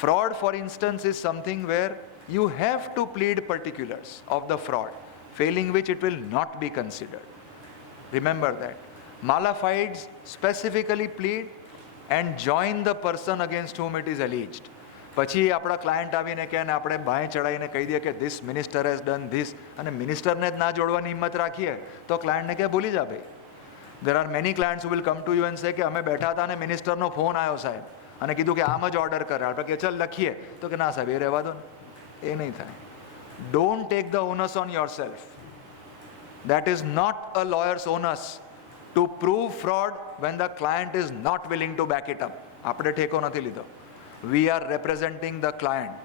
Fraud, for instance, is something where you have to plead particulars of the fraud, failing which it will not be considered. Remember that. Malafides specifically plead and join the person against whom it is alleged. પછી આપણા client આવીને કહે ને આપણે બાંય ચડાવીને કહી દઈએ કે this minister has done this, અને મિનિસ્ટરને જ ના જોડવાની હિંમત રાખીએ તો ક્લાયન્ટને કહે ભૂલી જા ભાઈ. There are many clients who will come to you and say કે અમે બેઠા હતા અને મિનિસ્ટરનો ફોન આવ્યો સાહેબ અને કીધું કે આમ જ ઓર્ડર કરે. આપણે કે ચલ લખીએ તો કે ના સાહેબ એ રહેવા દો ને, એ નહીં થાય. Don't take the onus on yourself. That is not a lawyer's onus to prove fraud when the client is not willing to back it up. આપણે ઠેકો નથી લીધો. We are representing the client.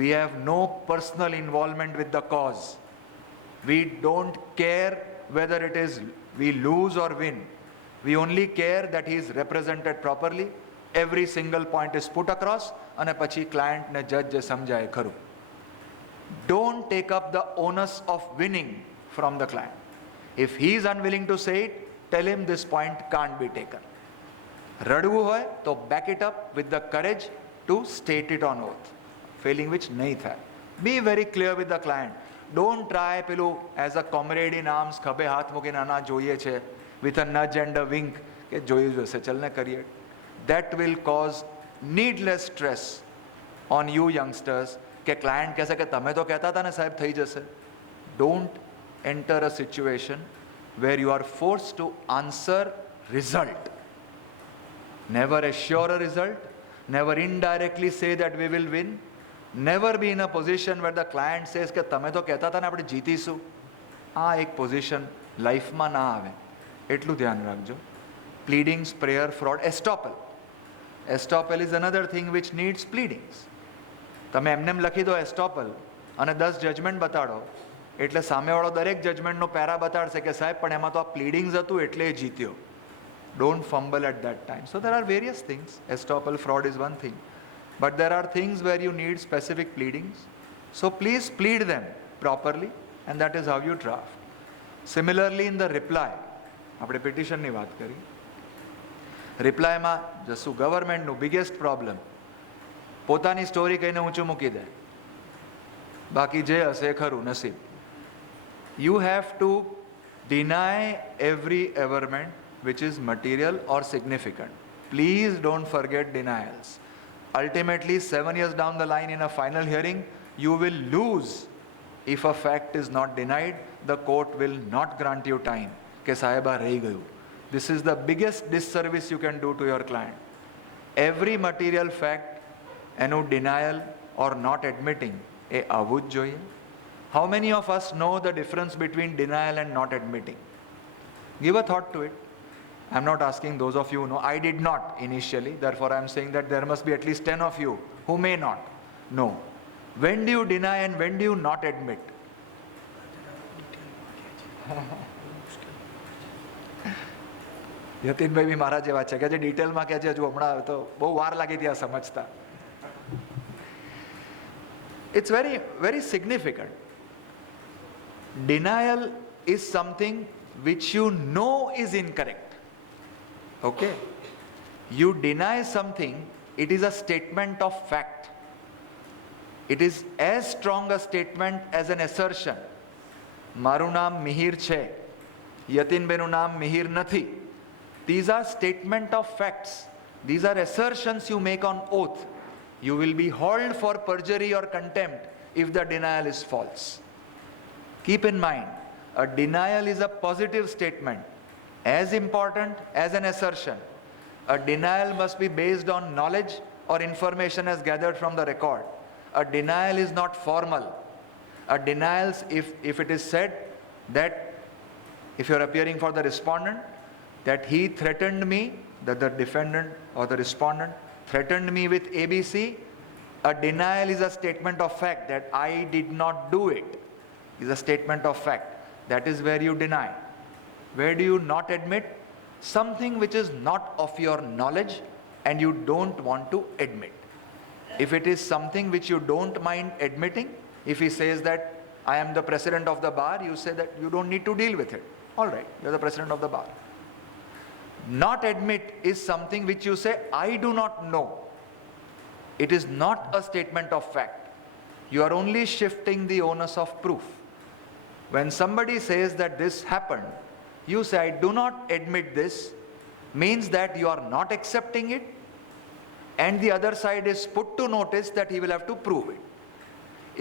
We have no personal involvement with the cause. We don't care whether it is we lose or win. We only care that he is represented properly. Every single point is put across અને પછી client ને judge જે સમજાય ખરું. Don't take up the onus of winning from the client. If he is unwilling to say it, tell him this point can't be taken. રડવું હોય તો back it up with the courage to state it on oath, failing which નહીં થાય. Be very clear with the client. Don't try પેલું as a comrade in arms ખભે હાથ મૂકીને ના જોઈએ છે with a nudge and a wink કે જોયું જશે ચલ ને કરીએ. That will cause needless stress on you youngsters કે client કહેશે કે તમે તો કહેતા હતા ને સાહેબ થઈ જશે. Don't enter a situation where you are forced to answer result. Never assure a result. Never indirectly say that we will win. Never be in a position where the client says કે તમે તો કહેતા હતા ને આપણે જીતીશું. આ એક position લાઈફમાં ના આવે, એટલું ધ્યાન રાખજો. Pleadings, prayer, fraud, estoppel. Estoppel is another thing which needs pleadings. તમે એમને લખી દો estoppel અને 10 જજમેન્ટ બતાડો એટલે સામેવાળો દરેક જજમેન્ટનો પેરા બતાડશે કે સાહેબ પણ એમાં તો આ પ્લીડિંગ્સ હતું એટલે એ જીત્યો. Don't fumble at that time. So there are various things. Estoppel, fraud is one thing. But there are things where you need specific pleadings. So please plead them properly and that is how you draft. Similarly in the reply, આપણે પિટિશનની વાત કરી. રિપ્લાયમાં જશું ગવર્મેન્ટનું biggest problem, પોતાની story કહીને ઊંચું મૂકી દે, બાકી જે હશે ખરું નસીબ. You have to deny every averment which is material or significant. Please don't forget denials. Ultimately, 7 years down the line in a final hearing, you will lose if a fact is not denied. The court will not grant you time. Ke saheba rahi gayu. This is the biggest disservice you can do to your client. Every material fact, એનું denial or not admitting, એ આવવું જ જોઈએ. How many of us know the difference between denial and not admitting? Give a thought to it. I'm not asking those of you who know. I did not initially. Therefore, I'm saying that there must be at least 10 of you who may not know. When do you deny and when do you not admit? Yatinbhai બી મારા જેવા છે કે જે ડિટેલમાં કહે છે હજુ હમણાં તો બહુ વાર લાગી ત્યાં સમજતા. It's very, very significant. Denial is something which you know is incorrect. Okay? You deny something, it is a statement of fact. It is as strong a statement as an assertion. મારું નામ મિહિર છે, યતીનભાઈનું નામ મિહિર નથી. These are statement of facts. These are assertions you make on oath. You will be hauled for perjury or contempt if the denial is false. Keep in mind, a denial is a positive statement, as important as an assertion. A denial must be based on knowledge or information as gathered from the record. A denial is not formal. A denial, if it is said that, if you are appearing for the respondent, that he threatened me, that the defendant or the respondent threatened me with ABC, a denial is a statement of fact that I did not do it. Is a statement of fact. That is where you deny. Where do you not admit? Something which is not of your knowledge and you don't want to admit. If it is something which you don't mind admitting, if he says that I am the president of the bar, you say that you don't need to deal with it. All right, you're the president of the bar. Not admit is something which you say, I do not know. It is not a statement of fact. You are only shifting the onus of proof. When somebody says that this happened, you say, I do not admit this, means that you are not accepting it, and the other side is put to notice that he will have to prove it.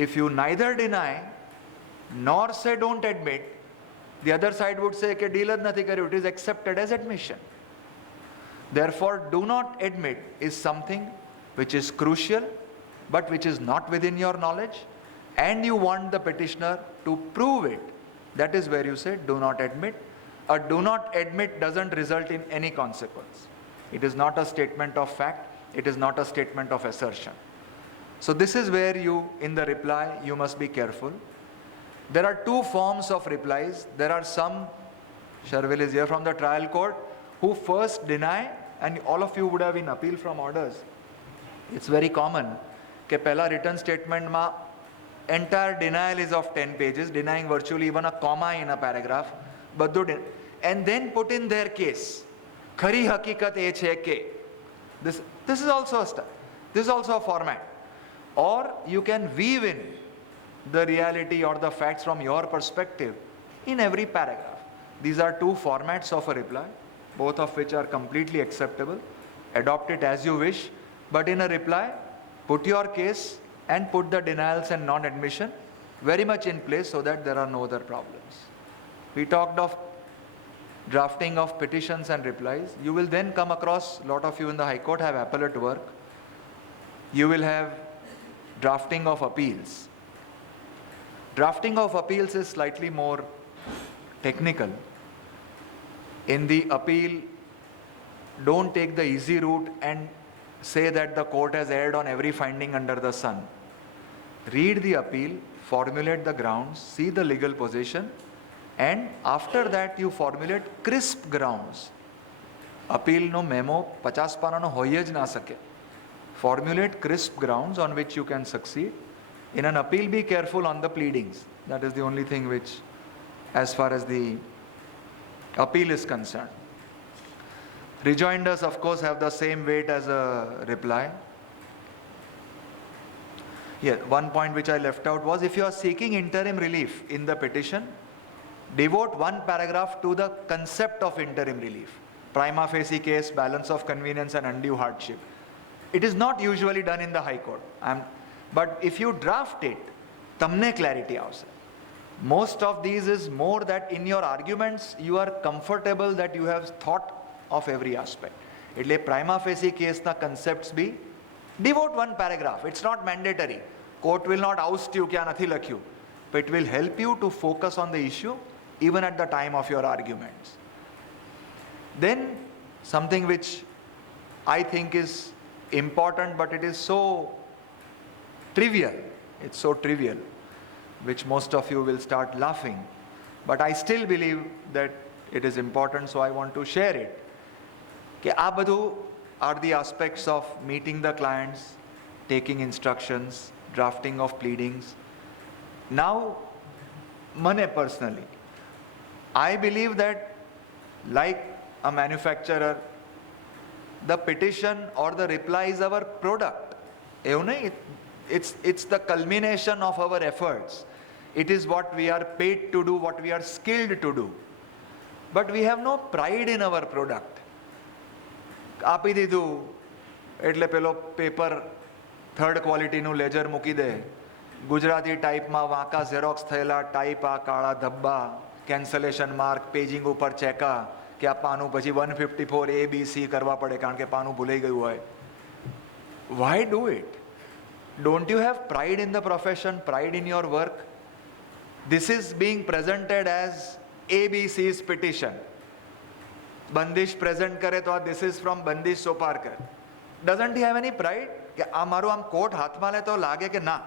If you neither deny nor say don't admit, the other side would say, "Ke deal જ નથી કર્યું," it is accepted as admission. Therefore, do not admit is something which is crucial, but which is not within your knowledge, and you want the petitioner to prove it. That is where you say, do not admit. A do not admit doesn't result in any consequence. It is not a statement of fact. It is not a statement of assertion. So this is where you, in the reply, you must be careful. There are two forms of replies. There are some, Sharvil is here from the trial court, who first deny, and all of you would have in appeal from orders. It's very common that pehla written statement ma entire denial is of 10 pages, denying virtually even a comma in a paragraph, and then put in their case. Khari hakikat e chhe ke. This is also a format. Or you can weave in the reality or the facts from your perspective in every paragraph. These are two formats of a reply, both of which are completely acceptable. Adopt it as you wish, but in a reply, put your case and put the denials and non-admission very much in place so that there are no other problems. We talked of drafting of petitions and replies. You will then come across, a lot of you in the High Court have appellate work. You will have drafting of appeals. Drafting of appeals is slightly more technical. In the appeal, don't take the easy route and say that the court has erred on every finding under the sun. Read the appeal, formulate the grounds, see the legal position, and after that you formulate crisp grounds. Appeal no memo 50 પાનાનો હોઈ જ ના શકે. Formulate crisp grounds on which you can succeed. In an appeal, be careful on the pleadings. That is the only thing which, as far as the appeal is concerned. Rejoinders, of course, have the same weight as a reply. Yeah, one point which I left out was, if you are seeking interim relief in the petition, devote one paragraph to the concept of interim relief. Prima facie case, balance of convenience and undue hardship. It is not usually done in the High Court. But if you draft it, તમને clarity આવશે. Most of these is more that in your arguments, you are comfortable that you have thought of every aspect. એટલે prima facie case na concepts be, devote one paragraph. It's not mandatory. Court will not oust you કે આ નથી લખ્યું. But it will help you to focus on the issue even at the time of your arguments. Then something which I think is important, but it is so trivial. It's so trivial, which most of you will start laughing. But I still believe that it is important, so I want to share it. કે આ બધું are the aspects of meeting the clients, taking instructions, drafting of pleadings. Now, mane personally, I believe that like a manufacturer, the petition or the reply is our product. એવું નહીં, it's the culmination of our efforts. It is what we are paid to do, what we are skilled to do. But we have no pride in our product. આપી દીધું એટલે પેલો paper third ક્વોલિટીનું ledger મૂકી દે, ગુજરાતી ટાઈપમાં વાંકા xerox થયેલા type, આ કાળા ધબ્બા, cancellation mark, paging ઉપર ચેકા, કે આ પાનું પછી 154 ABC કરવા પડે કારણ કે પાનું ભૂલાઈ ગયું હોય. Why do it? Don't you have pride in the profession, pride in your work? This is being presented as ABC's petition. Bandish present કરે તો આ this is from Bandish સોપારકર. Doesn't he have any pride? કે આ મારું આમ કોટ હાથમાં લે તો લાગે કે ના,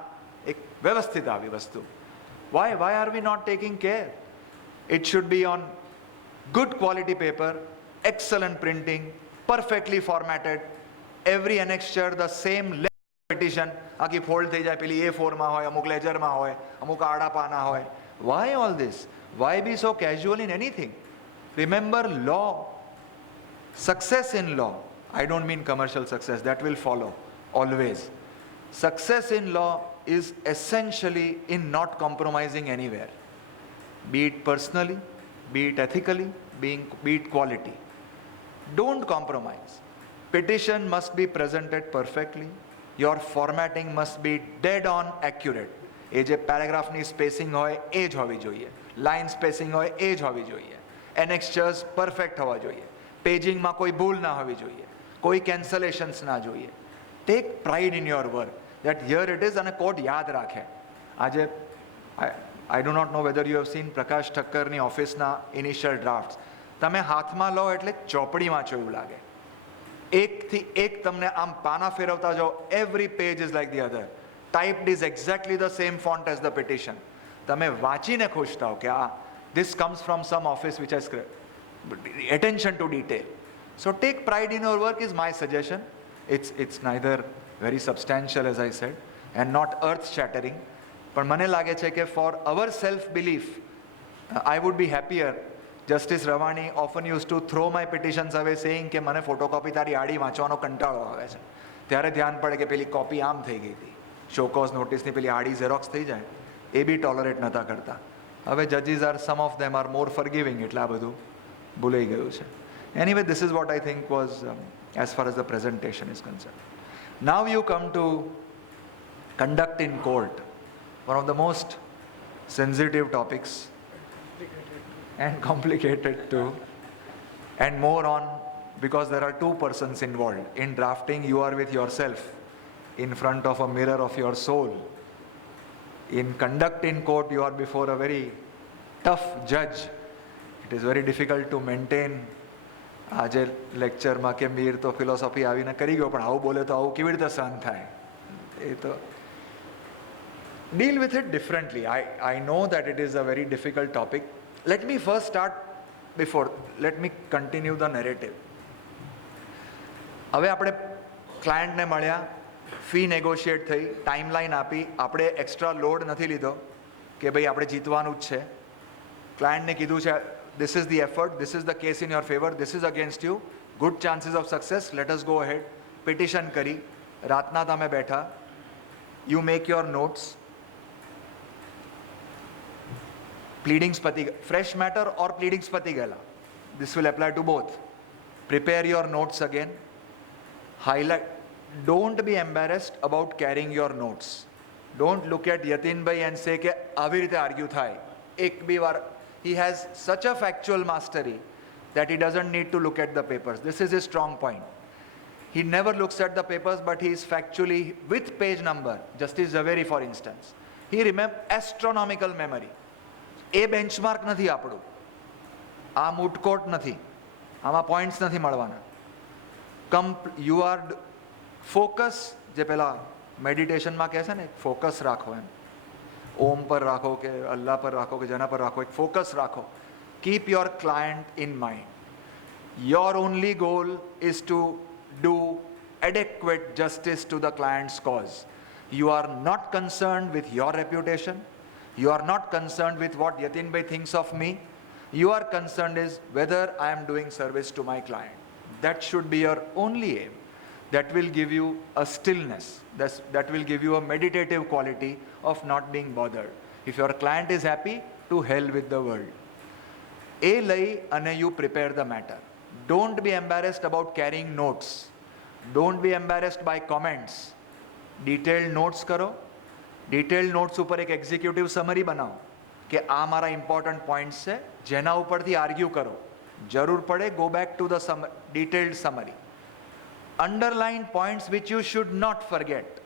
એક વ્યવસ્થિત આવી વસ્તુ. Why are we not taking care? It should be on good quality paper, excellent printing, perfectly formatted, every annexure the same petition. આખી ફોલ્ડ થઈ જાય, પેલી A4 માં હોય, અમુક લેજરમાં હોય, અમુક આડા પાના હોય. Why all this? Why be so casual in anything? Remember law, success in law. I don't mean commercial success, that will follow always. Success in law is essentially in not compromising anywhere, be it personally, be it ethically, be it quality. Don't compromise. Petition must be presented perfectly. Your formatting must be dead on accurate. એ જે પેરેગ્રાફની spacing હોય એ જ હોવી જોઈએ, line spacing હોય એ જ હોવી જોઈએ, એનેક્સ્ચર્સ perfect હોવા જોઈએ, પેજિંગમાં કોઈ ભૂલ ના હોવી જોઈએ, કોઈ કેન્સલેશન્સ ના જોઈએ. Take pride in your work that here it is, અને કોર્ટ યાદ રાખે. આજે I do not know whether you have seen પ્રકાશ ઠક્કરની ઓફિસના ઇનિશિયલ ડ્રાફ્ટ્સ. તમે હાથમાં લો એટલે ચોપડી વાંચો એવું લાગે. એકથી એક તમને આમ પાના ફેરવતા જાઓ, every page is like the other. Typed is exactly the same font as the petition. તમે વાંચીને ખુશ થાઓ કે this comes from some office which has attention to detail. So take pride in your work is my suggestion. It's neither very substantial, as I said, and not earth-shattering. But મને લાગે છે કે for our self-belief, I would be happier. Justice Ravani often used to throw my petitions away saying કે મને photocopy તારી આડી વાંચવાનો કંટાળો આવે છે. ત્યારે ધ્યાન પડે કે પેલી કોપી આમ થઈ ગઈ હતી, શોકોઝ નોટિસની પેલી આડી ઝેરોક્સ થઈ જાય, એ બી ટોલરેટ નહોતા કરતા. હવે જજીસ are, some of them are more forgiving, એટલે આ બધું ભૂલાઈ ગયું છે. Anyway, this is what I think was as far as the presentation is concerned. Now you come to conduct in court, one of the most sensitive topics and complicated too, and more on because there are two persons involved. In drafting, you are with yourself in front of a mirror of your soul. In conduct in court, you are before a very tough judge. It is very difficult to maintain. આજે લેક્ચરમાં કે મીર તો philosophy આવીને કરી ગયો, પણ આવું બોલે તો આવું કેવી રીતે સહન થાય? એ તો deal with it differently. I know that it is a very difficult topic. Let me first start let me continue the narrative. હવે આપણે ક્લાયન્ટને મળ્યા, ફી નેગોશિએટ થઈ, ટાઈમલાઈન આપી, આપણે એક્સ્ટ્રા લોડ નથી લીધો કે ભાઈ આપણે જીતવાનું જ છે. ક્લાયન્ટને કીધું છે this is the effort, this is the case in your favor, this is against you, good chances of success, let us go ahead. Petition કરી, રાતના તમે બેઠા, you make your notes, pleadings પતી, fresh matter or pleadings પતી ગયેલા, this will apply to both. Prepare your notes again, highlight, don't be embarrassed about carrying your notes. Don't look at Yatin bhai and say કે આવી રીતે argue થાય. એક બી વાર he has such a factual mastery that he doesn't need to look at the papers. This is his strong point. He never looks at the papers, but he is factually, with page number, Justice Zaveri for instance, he remembers astronomical memory. A benchmark નથી આપણું, આ મૂટ court નથી, આમાં points નથી મળવાના. You are focus, જે પેલા મેડિટેશનમાં કહે છે ને, ફોકસ રાખો એમ, ઓમ પર રાખો કે અલ્લાહ પર રાખો કે જેના પર રાખો, એક ફોકસ રાખો. Keep your client in mind. Your only goal is to do adequate justice to the client's cause. You are not concerned with your reputation. You are not concerned with what Yatin bhai thinks of me. You are concerned is whether I am doing service to my client. That should be your only aim. That will give you a stillness. That will give you a meditative quality of not being bothered. If your client is happy, to hell with the world. A lay and you prepare the matter. Don't be embarrassed about carrying notes. Don't be embarrassed by comments. Detailed notes karo. Detailed notes ઉપર એક executive summary બનાવો કે આ મારા important points છે, જેના ઉપરથી argue કરો. જરૂર પડે go back to the detailed summary. Underline points which you should not forget.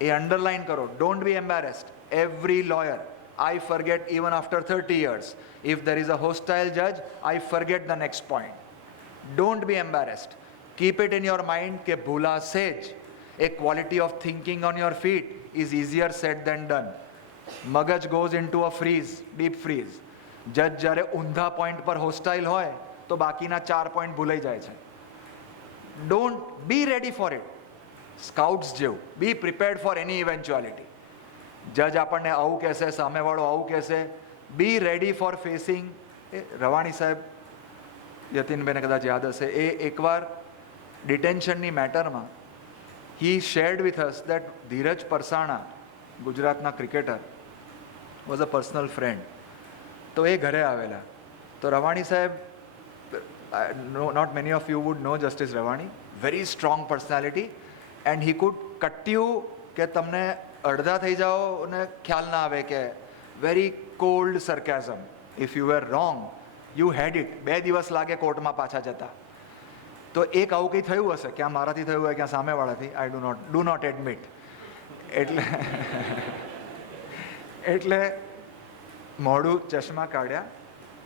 A underline karo. Don't be embarrassed. Every lawyer, I forget even after 30 years. If there is a hostile judge, I forget the next point. Don't be embarrassed. Keep it in your mind ke bhula sej. A quality of thinking on your feet is easier said than done. Magaj goes into a freeze, deep freeze. Judge જ્યારે ઊંધા point પર હોસ્ટાઇલ હોય તો બાકીના 4 point ભૂલાઈ જાય છે. Don't be ready for it. Scouts જેવું, be prepared for any eventuality. જજ આપણને આવું કહેશે, સામેવાળો આવું કહેશે, be ready for facing. Ravani સાહેબ, યતિનભાઈને કદાચ યાદ હશે, એ એકવાર ડિટેન્શનની મેટરમાં he shared with us that Dheeraj Parsana, ગુજરાતના cricketer, was a personal friend. તો એ ઘરે આવેલા. તો રવાણી સાહેબ, not many of you would know Justice Rawani, very strong personality, and he could cut you કે તમને અડધા થઈ જાઓ અને ખ્યાલ ના આવે કે very cold sarcasm. If you were wrong, you had it. 2 દિવસ લાગે કોર્ટમાં પાછા જતા. તો એક આવું કંઈ થયું હશે, ક્યાં મારાથી થયું હોય ક્યાં સામેવાળાથી, I do not admit. એટલે મોઢું ચશ્મા કાઢ્યા,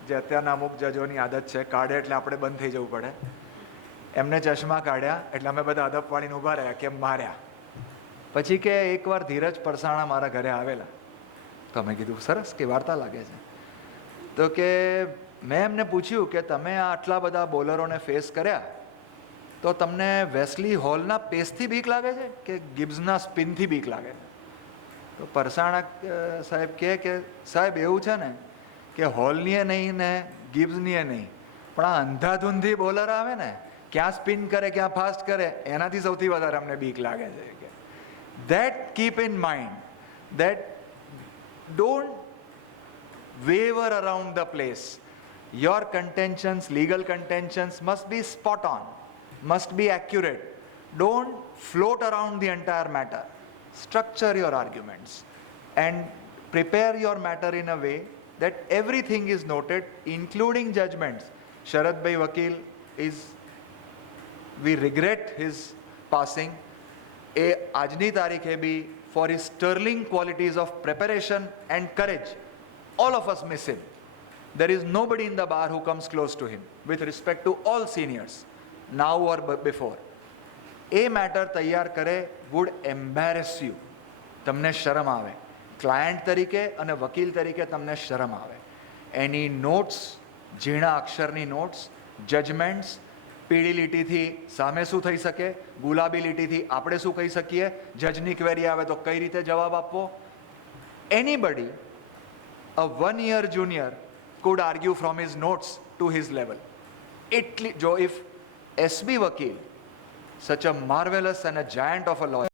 જે અત્યારના અમુક જજોની આદત છે, કાઢે એટલે આપણે બંધ થઈ જવું પડે. એમને ચશ્મા કાઢ્યા એટલે અમે બધા અદબ પાડીને ઊભા રહ્યા કે માર્યા. પછી કે એકવાર ધીરજ પરસાણા મારા ઘરે આવેલા. તો અમે કીધું સરસ કે વાર્તા લાગે છે. તો કે મેં એમને પૂછ્યું કે તમે આટલા બધા બોલરોને ફેસ કર્યા, તો તમને વેસ્લી હોલના પેસથી બીક લાગે છે કે ગિબ્સના સ્પિનથી બીક લાગે છે? તો પરસાણા સાહેબ કે સાહેબ એવું છે ને કે હોલનીએ નહીં ને ગિબ્સનીએ નહીં, પણ આ અંધાધૂંધી બોલર આવે ને, ક્યાં સ્પિન કરે ક્યાં ફાસ્ટ કરે, એનાથી સૌથી વધારે અમને બીક લાગે છે. That keep in mind that don't waver around the place. Your contentions, legal contentions must be spot on, must be accurate. Don't float around the entire matter. Structure your arguments and prepare your matter in a way that everything is noted, including judgments. Sharad Bhai Vakil we regret his passing. આજની તારીખે બી for his sterling qualities of preparation and courage, all of us miss him. There is nobody in the bar who comes close to him with respect to all seniors, now or before. A matter તૈયાર કરે would embarrass you. તમને શરમ આવે, client તરીકે અને વકીલ તરીકે તમને શરમ આવે. એની નોટ્સ, ઝીણા અક્ષરની નોટ્સ, જજમેન્ટ્સ, પીળી લીટીથી સામે શું થઈ શકે, ગુલાબી લીટીથી આપણે શું કહી શકીએ, જજની ક્વેરી આવે તો કઈ રીતે જવાબ આપવો. Anybody, a 1 year junior, could argue from his notes to his level. If S.B. Vakil, such a marvelous and a giant of a lawyer,